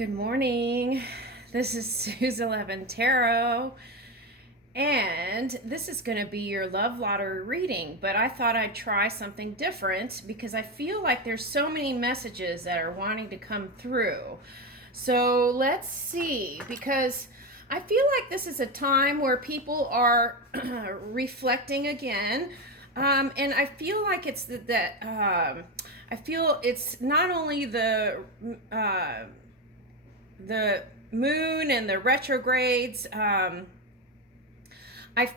Good morning. This is Suze 11 Tarot, and this is going to be your love lottery reading. But I thought I'd try something different because I feel like there's so many messages that are wanting to come through. So let's see, because I feel like this is a time where people are reflecting again. And I feel like it's I feel it's not only the moon and the retrogrades. I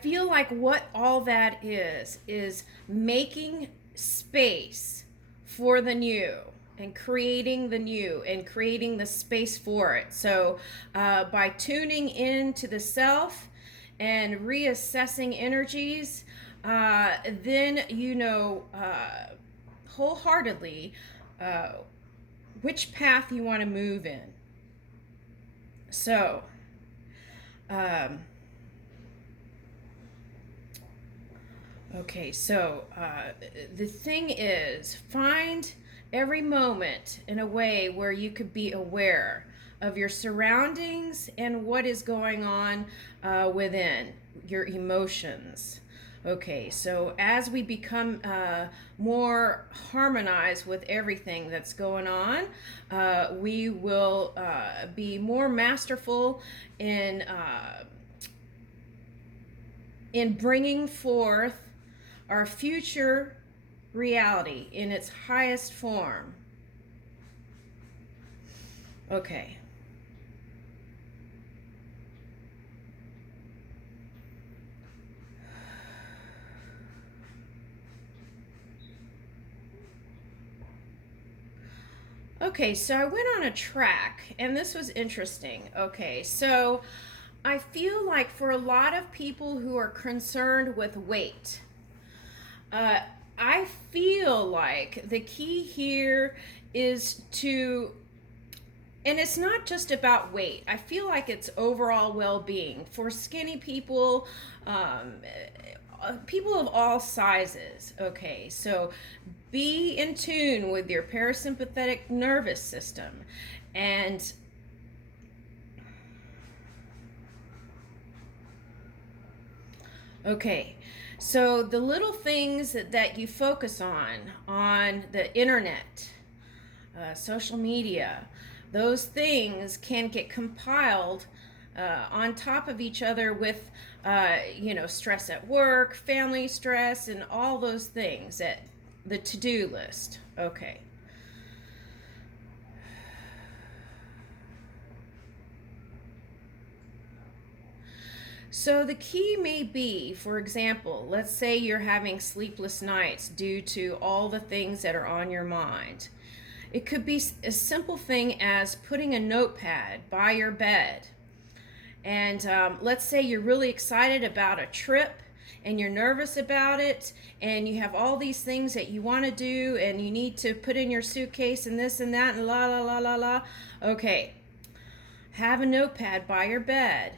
feel like what all that is making space for the new and creating the new and creating the space for it. So by tuning into the self and reassessing energies, then you know wholeheartedly which path you want to move in. So, okay, so the thing is, find every moment in a way where you could be aware of your surroundings and what is going on within your emotions. Okay, so as we become more harmonized with everything that's going on, we will be more masterful in bringing forth our future reality in its highest form. Okay. Okay, so I went on a track, and this was interesting. Okay, so I feel like for a lot of people who are concerned with weight, I feel like the key here is to, and it's not just about weight. I feel like it's overall well-being for skinny people, people of all sizes. Okay, so be in tune with your parasympathetic nervous system. And okay, so the little things that you focus on the internet, social media, those things can get compiled on top of each other with, stress at work, family stress, and all those things that the to-do list. Okay. So the key may be, for example, let's say you're having sleepless nights due to all the things that are on your mind. It could be a simple thing as putting a notepad by your bed. And let's say you're really excited about a trip and you're nervous about it and you have all these things that you want to do and you need to put in your suitcase and this and that and la la la la la. Okay, have a notepad by your bed,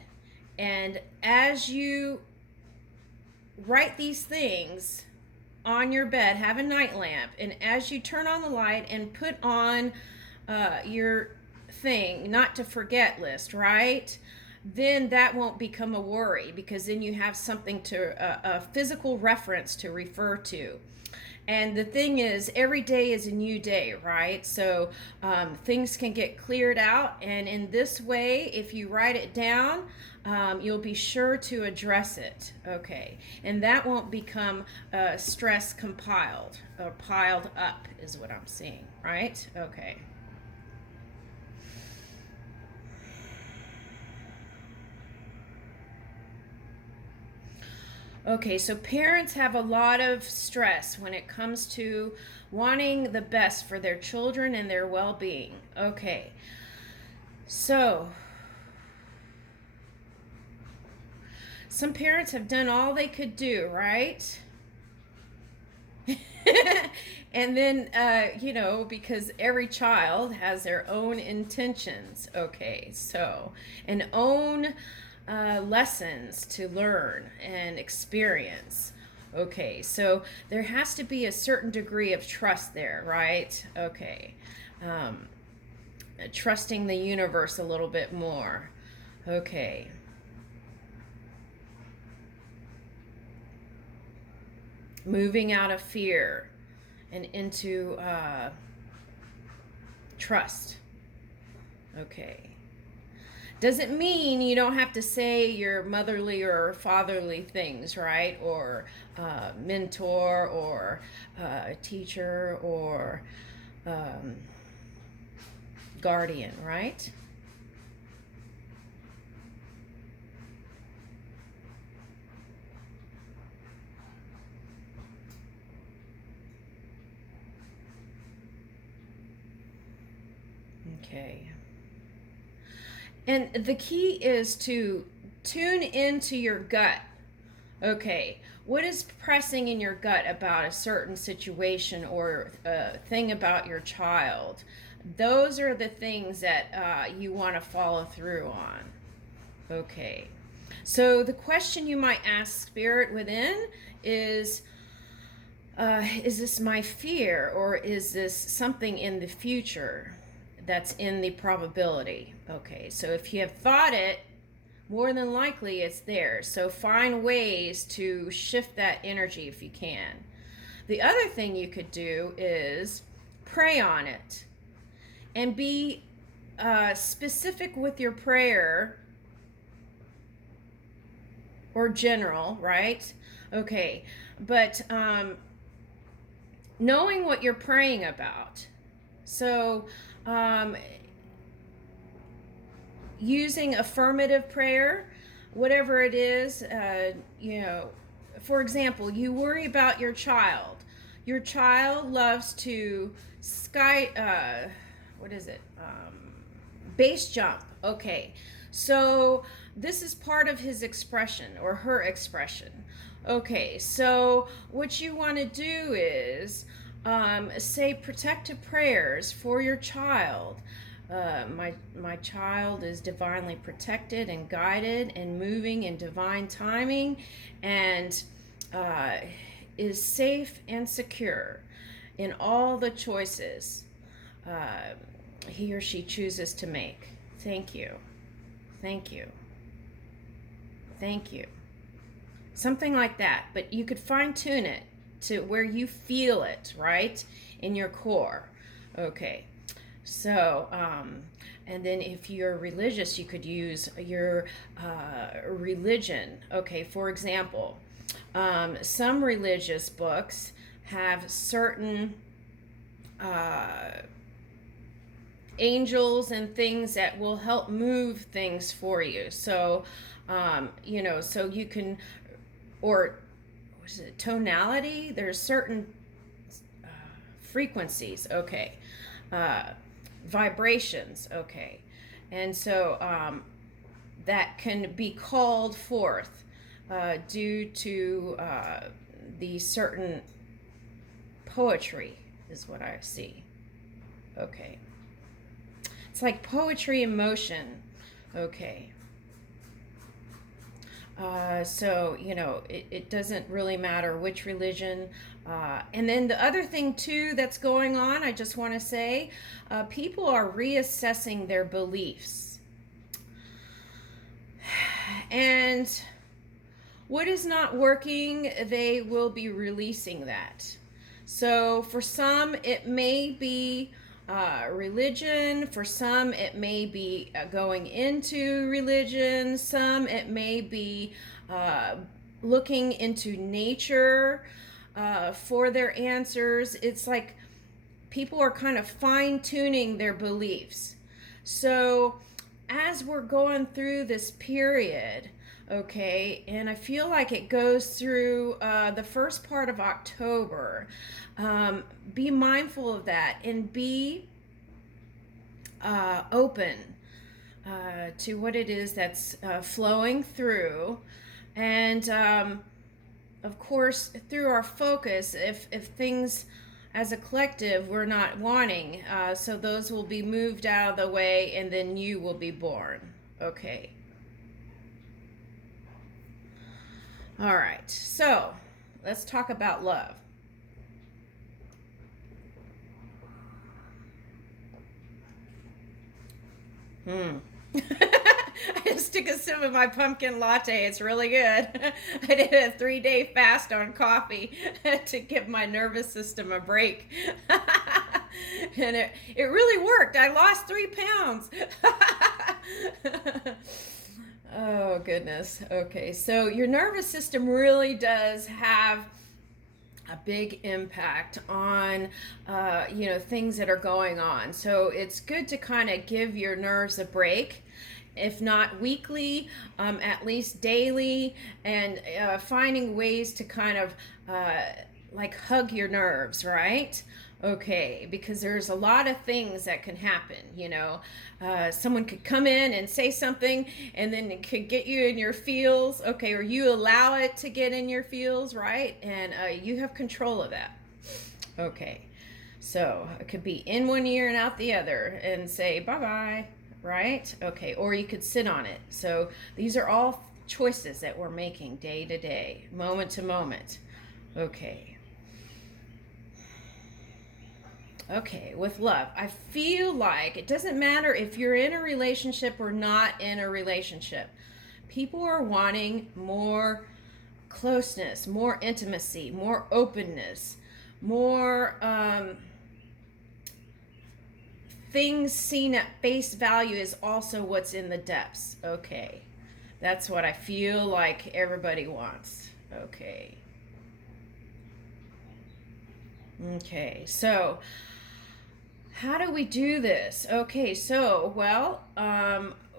and as you write these things on your bed, have a night lamp, and as you turn on the light and put on your thing not to forget list, right, then that won't become a worry, because then you have something to a physical reference to refer to. And the thing is, every day is a new day, right? So things can get cleared out, and in this way, if you write it down, you'll be sure to address it. Okay, and that won't become stress compiled or piled up, is what I'm seeing, right? Okay. Okay, so parents have a lot of stress when it comes to wanting the best for their children and their well-being. Okay, so some parents have done all they could do, right? And then, because every child has their own intentions. Okay, so, and own lessons to learn and experience. Okay, so there has to be a certain degree of trust there, right? Okay. trusting the universe a little bit more. Okay. Moving out of fear and into trust. Okay. Doesn't mean you don't have to say your motherly or fatherly things, right? Or mentor or teacher or guardian, right? Okay. And the key is to tune into your gut. Okay, what is pressing in your gut about a certain situation or a thing about your child? Those are the things that you want to follow through on. Okay, so the question you might ask Spirit within is this my fear, or is this something in the future that's in the probability? Okay, so if you have thought it, more than likely it's there. So find ways to shift that energy if you can. The other thing you could do is pray on it and be specific with your prayer, or general, right? Okay, but knowing what you're praying about. So using affirmative prayer, whatever it is, for example, you worry about your child. Your child loves to base jump. Okay, so this is part of his expression or her expression. Okay, so what you want to do is say protective prayers for your child. My child is divinely protected and guided and moving in divine timing, and is safe and secure in all the choices he or she chooses to make. Thank you. Thank you. Thank you. Something like that, but you could fine tune it to where you feel it, right? In your core. Okay. So, and then if you're religious, you could use your religion. Okay, for example, some religious books have certain angels and things that will help move things for you. So, so you can, or what is it, tonality? There's certain frequencies, okay, vibrations, okay, and so that can be called forth due to the certain poetry, is what I see. Okay. It's like poetry in motion. Okay. So, it doesn't really matter which religion. And then the other thing, too, that's going on, I just want to say, people are reassessing their beliefs. And what is not working, they will be releasing that. So for some, it may be religion. For some, it may be going into religion. Some, it may be looking into nature for their answers. It's like people are kind of fine-tuning their beliefs. So as we're going through this period, okay, and I feel like it goes through the first part of October, be mindful of that and be open to what it is that's flowing through. And of course, through our focus, if things as a collective we're not wanting, so those will be moved out of the way, and then you will be born. Okay. All right, so let's talk about love. Hmm. I just took a sip of my pumpkin latte. It's really good. I did a 3-day fast on coffee to give my nervous system a break. And it really worked. I lost 3 pounds. Oh, goodness. Okay, so your nervous system really does have a big impact on things that are going on. So it's good to kind of give your nerves a break, if not weekly, at least daily, and finding ways to kind of like hug your nerves, right? Okay, because there's a lot of things that can happen. Someone could come in and say something, and then it could get you in your feels, okay, or you allow it to get in your feels, right? And you have control of that. Okay, so it could be in one ear and out the other and say bye-bye, right? Okay, or you could sit on it. So these are all choices that we're making day to day, moment to moment. Okay. Okay, with love, I feel like it doesn't matter if you're in a relationship or not in a relationship. People are wanting more closeness, more intimacy, more openness, more things seen at face value is also what's in the depths. Okay, that's what I feel like everybody wants. Okay. Okay, so how do we do this? Okay, so, well,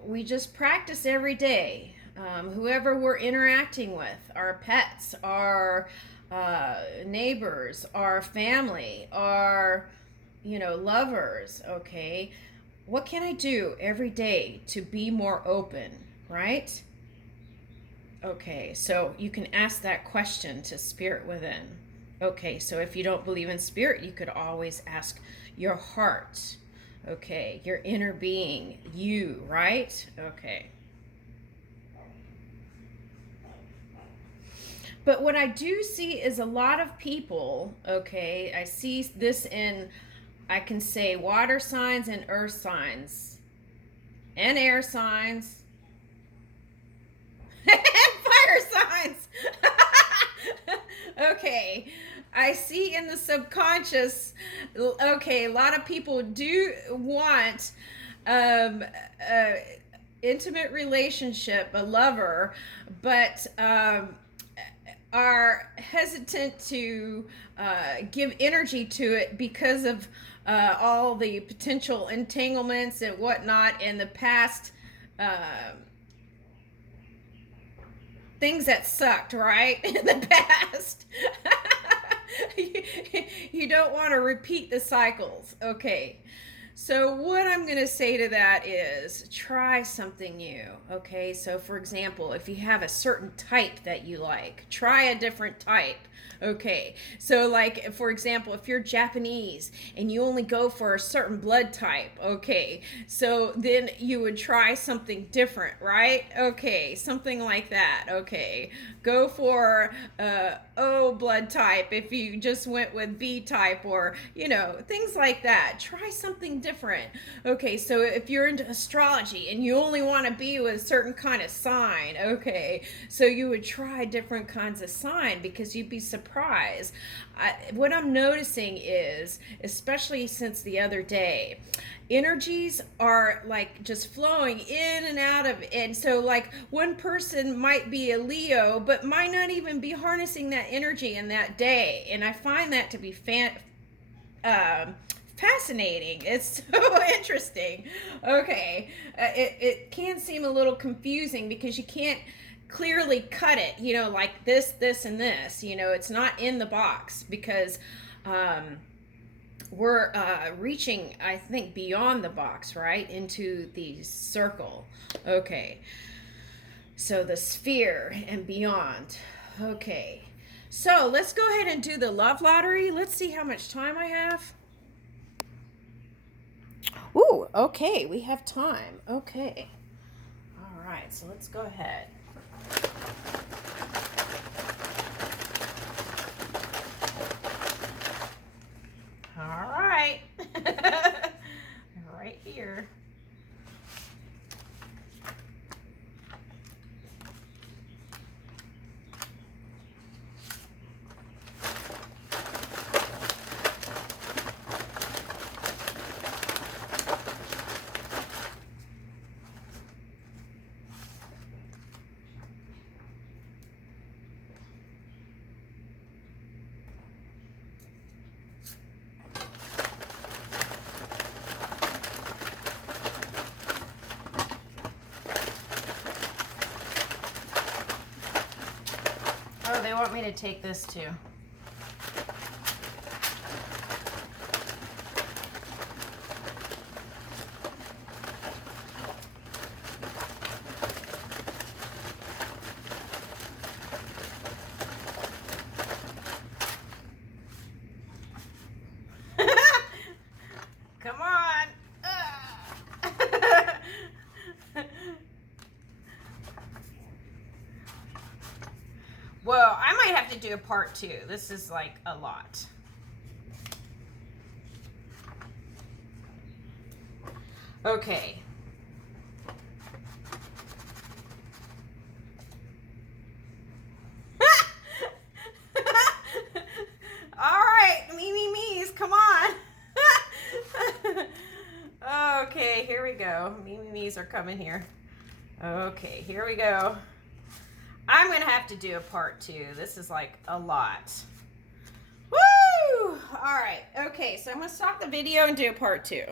we just practice every day. Whoever we're interacting with, our pets, our neighbors, our family, our, lovers, okay? What can I do every day to be more open, right? Okay, so you can ask that question to spirit within. Okay, so if you don't believe in spirit, you could always ask your heart. Okay, your inner being, you, right? Okay. But what I do see is a lot of people, okay, I see this in, I can say water signs and earth signs and air signs and fire signs. Okay, I see in the subconscious, okay, a lot of people do want intimate relationship, a lover, but are hesitant to give energy to it because of all the potential entanglements and whatnot in the past, things that sucked, right? In the past. You don't want to repeat the cycles. Okay. So what I'm going to say to that is try something new. Okay. So for example, if you have a certain type that you like, try a different type. Okay. So like, for example, if you're Japanese and you only go for a certain blood type, okay. So then you would try something different, right? Okay. Something like that. Okay. Go for O blood type if you just went with B type, or, things like that. Try something different. Okay. So if you're into astrology and you only want to be with a certain kind of sign, okay. So you would try different kinds of sign because you'd be surprised. What I'm noticing is, especially since the other day, energies are like just flowing in and out of it. And so like one person might be a Leo but might not even be harnessing that energy in that day, and I find that to be fascinating. It's so interesting. Okay. It can seem a little confusing because you can't clearly cut it, like this, and this, it's not in the box because we're reaching, I think, beyond the box, right? Into the circle. Okay. So the sphere and beyond. Okay. So let's go ahead and do the love lottery. Let's see how much time I have. Ooh, okay. We have time. Okay. All right. So let's go ahead. All right. Right here. me to take this too? Come on. Well, I might have to do a part 2. This is like a lot. Okay. All right, me's, come on. Okay, here we go. Me's are coming here. Okay, here we go. I'm going to have to do a part 2. This is like a lot. Woo! All right. Okay, so I'm going to stop the video and do a part 2.